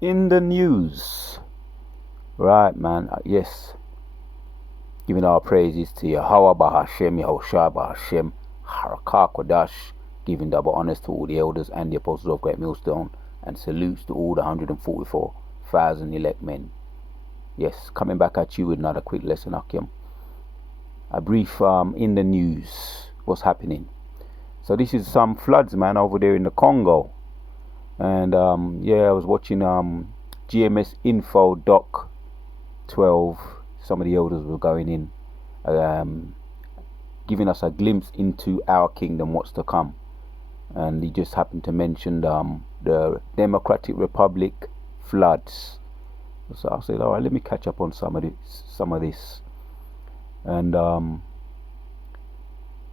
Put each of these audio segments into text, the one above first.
In the news, right, man? Yes, giving our praises to Yahweh Bahashem, Yahushua Bahashem, Harakah Kodash, giving double honors to all the elders and the apostles of Great Millstone, and salutes to all the 144,000 elect men. Yes, coming back at you with another quick lesson, Akim. A brief in the news, what's happening. So this is some floods, man, over there in the Congo. And I was watching GMS Info Doc 12. Some of the elders were going in, giving us a glimpse into our kingdom, what's to come. And he just happened to mention the Democratic Republic floods. So I said, all right, let me catch up on some of this. And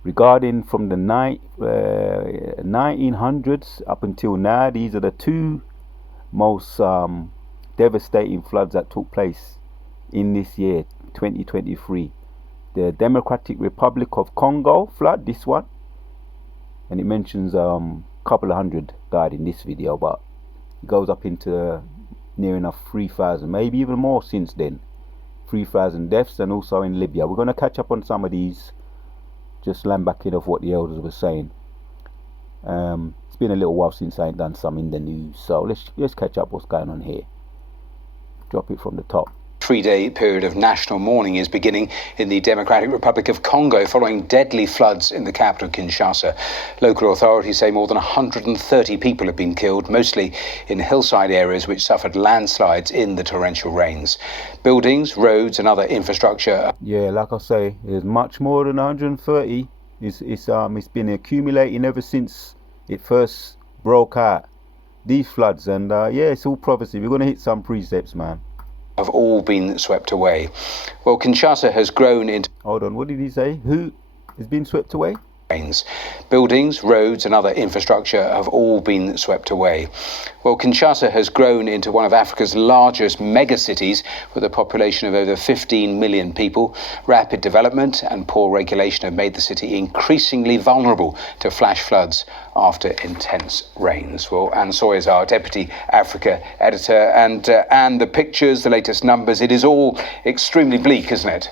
regarding from the 1900s up until now, these are the two most devastating floods that took place in this year, 2023. The Democratic Republic of Congo flood, this one, and it mentions a couple of hundred died in this video, but it goes up into near enough 3,000, maybe even more since then. 3,000 deaths, and also in Libya. We're going to catch up on some of these, just land back in of what the elders were saying. It's been a little while since I ain't done some in the news, so let's catch up what's going on here. Drop it from the top. 3-day period of national mourning is beginning in the Democratic Republic of Congo following deadly floods in the capital, Kinshasa. Local authorities say more than 130 people have been killed, mostly in hillside areas which suffered landslides in the torrential rains. Buildings, roads and other infrastructure. Yeah, like I say, there's much more than 130. It's been accumulating ever since it first broke out, these floods, and it's all prophecy. We're going to hit some precepts, man. Have all been swept away. Well, Kinshasa has grown into... Hold on, what did he say? Who has been swept away? Buildings, roads and other infrastructure have all been swept away. Well, Kinshasa has grown into one of Africa's largest megacities with a population of over 15 million people. Rapid development and poor regulation have made the city increasingly vulnerable to flash floods after intense rains. Well, Anne Sawyer is our Deputy Africa Editor, and the pictures, the latest numbers, it is all extremely bleak, isn't it?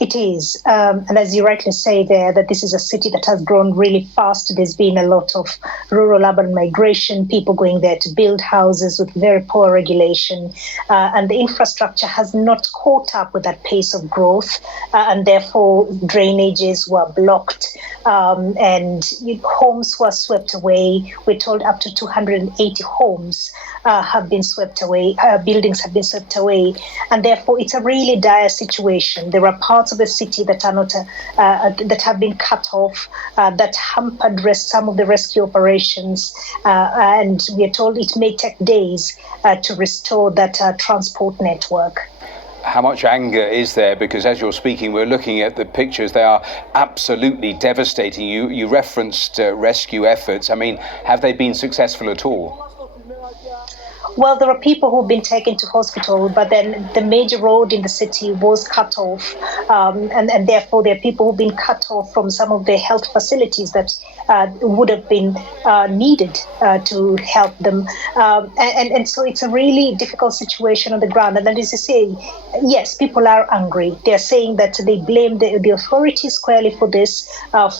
It is, and as you rightly say there, that this is a city that has grown really fast. There's been a lot of rural-urban migration, people going there to build houses with very poor regulation, and the infrastructure has not caught up with that pace of growth, and therefore drainages were blocked, and homes were swept away. We're told up to 280 homes have been swept away, buildings have been swept away, and therefore it's a really dire situation. There are parts of the city that are not that have been cut off, that hampered some of the rescue operations, and we are told it may take days to restore that transport network. How much anger is there? Because as you're speaking, we're looking at the pictures. They are absolutely devastating. You referenced rescue efforts. I mean, have they been successful at all? Well, there are people who've been taken to hospital, but then the major road in the city was cut off, and therefore there are people who've been cut off from some of the health facilities that would have been needed to help them. And so it's a really difficult situation on the ground. And as you say, yes, people are angry. They're saying that they blame the authorities squarely for this,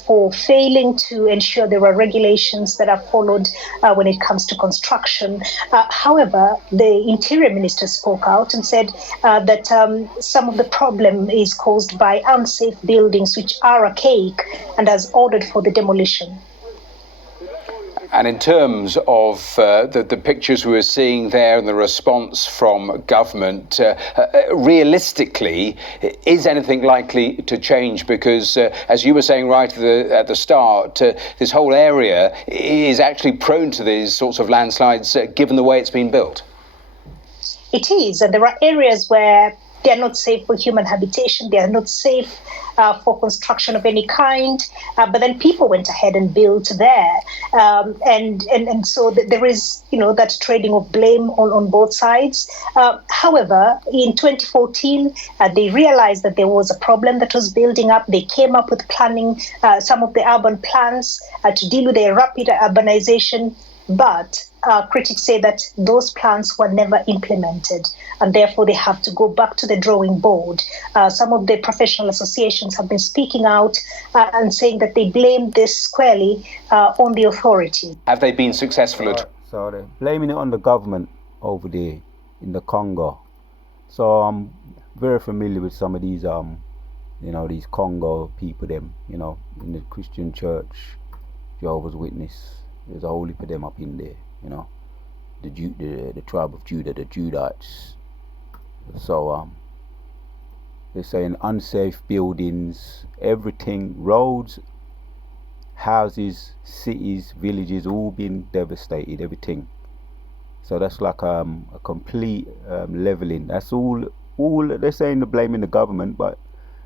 for failing to ensure there are regulations that are followed when it comes to construction. However, the Interior Minister spoke out and said that some of the problem is caused by unsafe buildings which are archaic, and has ordered for the demolition. And in terms of the pictures we were seeing there and the response from government, realistically, is anything likely to change? Because as you were saying right at the start, this whole area is actually prone to these sorts of landslides given the way it's been built. It is, and there are areas where they are not safe for human habitation, they are not safe for construction of any kind, but then people went ahead and built there. And so there is, that trading of blame on both sides. However, in 2014, they realized that there was a problem that was building up. They came up with planning some of the urban plans to deal with the rapid urbanization. But critics say that those plans were never implemented, and therefore they have to go back to the drawing board. Some of the professional associations have been speaking out and saying that they blame this squarely on the authority. Have they been successful at? So they're blaming it on the government over there in the Congo. So I'm very familiar with some of these, these Congo people, them, in the Christian church, Jehovah's Witness. There's a whole heap of them up in there, the tribe of Judah, the Judites. So they're saying unsafe buildings, everything, roads, houses, cities, villages, all been devastated, everything. So that's like a complete leveling. That's all they're saying. They're blaming the government,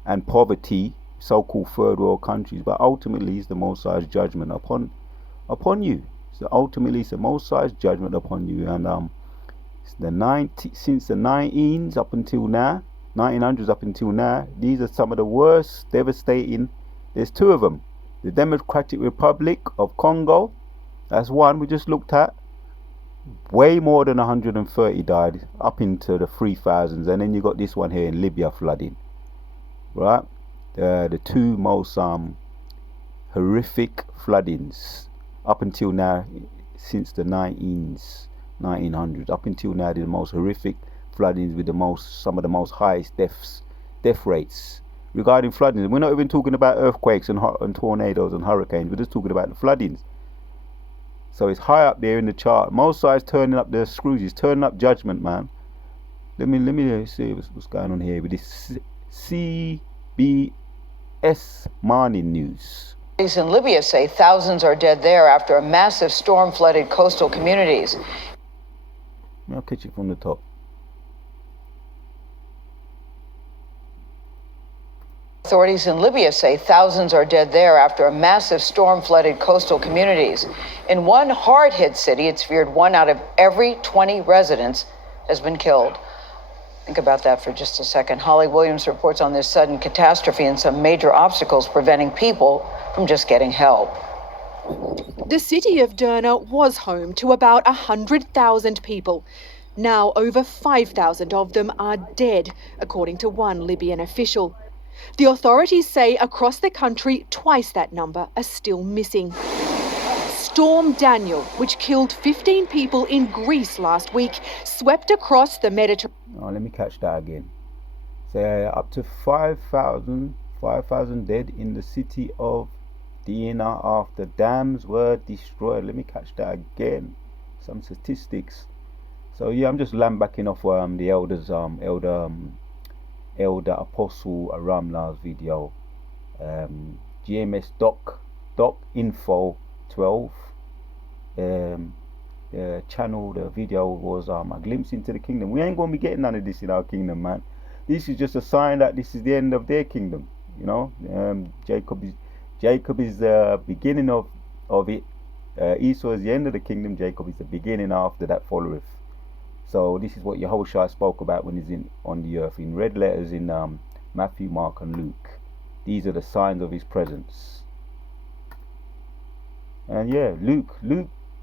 and poverty, so-called third world countries, but ultimately it's the Most High's judgment upon you. So ultimately it's the Most High's judgment upon you. And since the 19s up until now, 1900s up until now, these are some of the worst, devastating. There's two of them. The Democratic Republic of Congo, that's one we just looked at. Way more than 130 died, up into the 3,000s. And then you got this one here in Libya flooding, right? The two most horrific floodings up until now, since the 1900s, up until now, the most horrific floodings with some of the most highest death rates regarding floodings. We're not even talking about earthquakes and tornadoes and hurricanes. We're just talking about the floodings. So it's high up there in the chart. Most High's turning up the screws. He's turning up judgment, man. Let me see what's going on here with this CBS Morning News. Police in Libya say thousands are dead there after a massive storm flooded coastal communities. I'll catch it from the top. Authorities in Libya say thousands are dead there after a massive storm flooded coastal communities. In one hard-hit city, it's feared 1 out of every 20 residents has been killed. Think about that for just a second. Holly Williams reports on this sudden catastrophe and some major obstacles preventing people from just getting help. The city of Derna was home to about 100,000 people. Now over 5,000 of them are dead, according to one Libyan official. The authorities say across the country, twice that number are still missing. Storm Daniel, which killed 15 people in Greece last week, swept across the Mediterranean. Oh, let me catch that again. Say up to 5,000 dead in the city of Derna after dams were destroyed. Let me catch that again. Some statistics. So yeah, I'm just lambacking off the elders, Elder Apostle Aramla's video, GMS doc info 12. The channel, the video was a glimpse into the kingdom. We ain't gonna be getting none of this in our kingdom, man. This is just a sign that this is the end of their kingdom. Jacob is the beginning of it. Esau is the end of the kingdom. Jacob is the beginning. After that followeth. So this is what Yahushua spoke about when he's on the earth in red letters in Matthew, Mark, and Luke. These are the signs of his presence. And yeah, Luke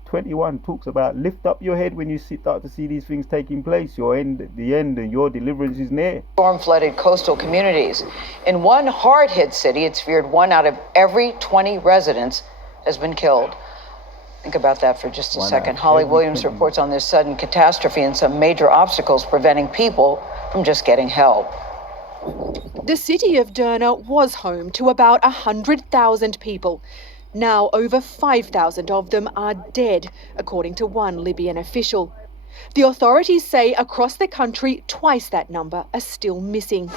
21 talks about lift up your head when you start to see these things taking place. The end, and your deliverance is near. Storm flooded coastal communities. In one hard-hit city, it's feared 1 out of every 20 residents has been killed. Think about that for just a second. Holly Williams reports on this sudden catastrophe and some major obstacles preventing people from just getting help. The city of Derna was home to about 100,000 people. Now over 5,000 of them are dead, according to one Libyan official. The authorities say across the country, twice that number are still missing.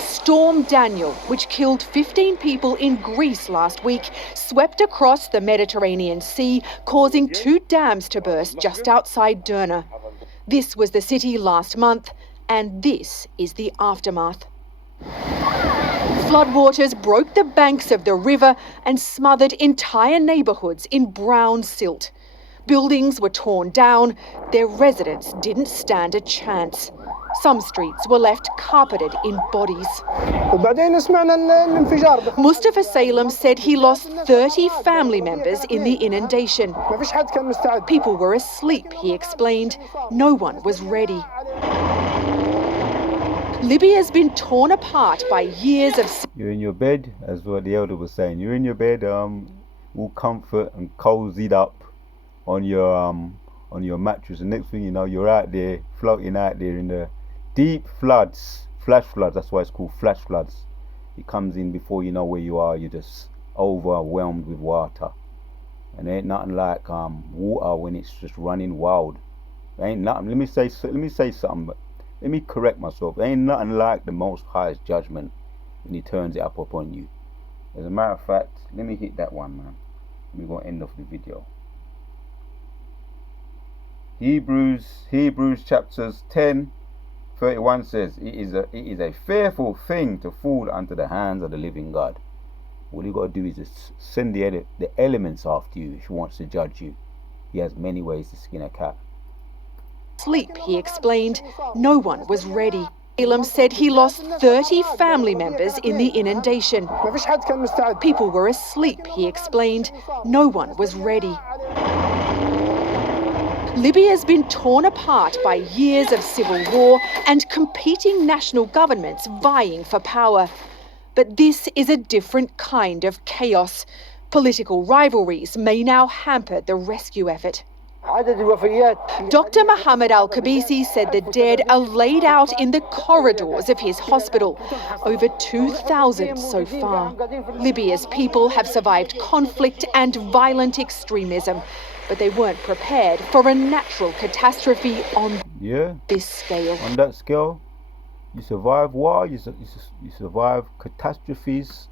Storm Daniel, which killed 15 people in Greece last week, swept across the Mediterranean Sea, causing 2 dams to burst just outside Derna. This was the city last month, and this is the aftermath. Floodwaters broke the banks of the river and smothered entire neighbourhoods in brown silt. Buildings were torn down. Their residents didn't stand a chance. Some streets were left carpeted in bodies. Mustafa Salem said he lost 30 family members in the inundation. People were asleep, he explained. No one was ready. Libya's been torn apart by years of... You're in your bed, as what the elder was saying. You're in your bed, all comfort and cozied up on your mattress. And next thing you know, you're out there, floating out there in the deep floods, flash floods. That's why it's called flash floods. It comes in before you know where you are. You're just overwhelmed with water. And there ain't nothing like water when it's just running wild. There ain't nothing. Let me say something. But let me correct myself. There ain't nothing like the Most High's judgment when He turns it up upon you. As a matter of fact, let me hit that one, man. We're going to end off the video. Hebrews chapters 10:31 says, it is a fearful thing to fall under the hands of the living God. All you got to do is just send the elements after you if He wants to judge you. He has many ways to skin a cat. Sleep, he explained. No one was ready. Salem said he lost 30 family members in the inundation. People were asleep, he explained. No one was ready. Libya's been torn apart by years of civil war and competing national governments vying for power. But this is a different kind of chaos. Political rivalries may now hamper the rescue effort. Dr. Mohammed Al-Kabisi said the dead are laid out in the corridors of his hospital. Over 2,000 so far. Libya's people have survived conflict and violent extremism, but they weren't prepared for a natural catastrophe on this scale. On that scale, you survive war, you survive catastrophes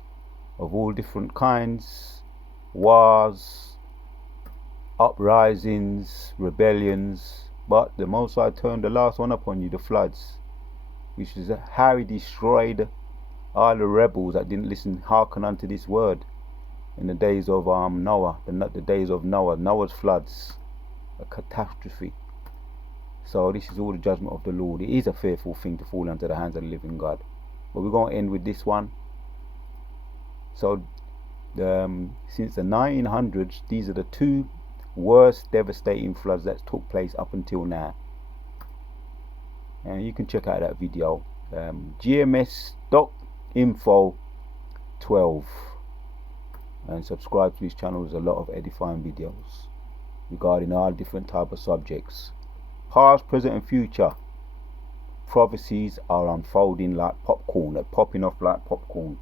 of all different kinds, wars, uprisings, rebellions, but the Most High turned the last one upon you, the floods, which is how He destroyed all the rebels that didn't hearken unto this word in the days of Noah, the days of Noah's floods, a catastrophe. So this is all the judgment of the Lord. It is a fearful thing to fall into the hands of the living God. But we're going to end with this one. So since the 1900s, these are the two worst devastating floods that took place up until now. And you can check out that video, gms.info12, and subscribe to his channel. There's a lot of edifying videos regarding all different type of subjects, past, present and future. Prophecies are unfolding like popcorn. They're popping off like popcorn.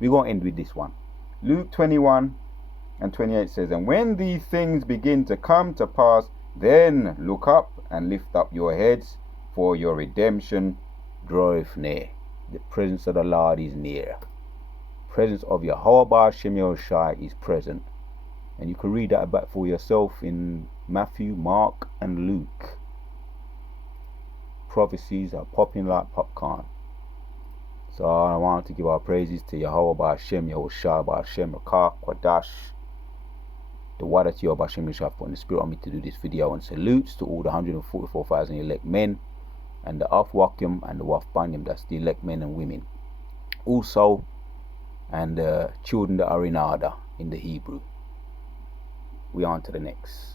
We're going to end with this one. Luke 21:28 says, and when these things begin to come to pass, then look up and lift up your heads, for your redemption draweth near. The presence of the Lord is near. Presence of Yahweh Ba'ashem Yahushai is present. And you can read that back for yourself in Matthew, Mark and Luke. Prophecies are popping like popcorn. So I want to give our praises to Yahweh Ba'ashem Yahushai Ba'ashem Rakah Kwadash, the word that Yahweh Ba'ashem Yahushai put in the spirit on me to do this video, and salutes to all the 144,000 elect men and the Afwakim and the Wafbanyam, that's the elect men and women also, and the children that are in order in the Hebrew. We on to the next.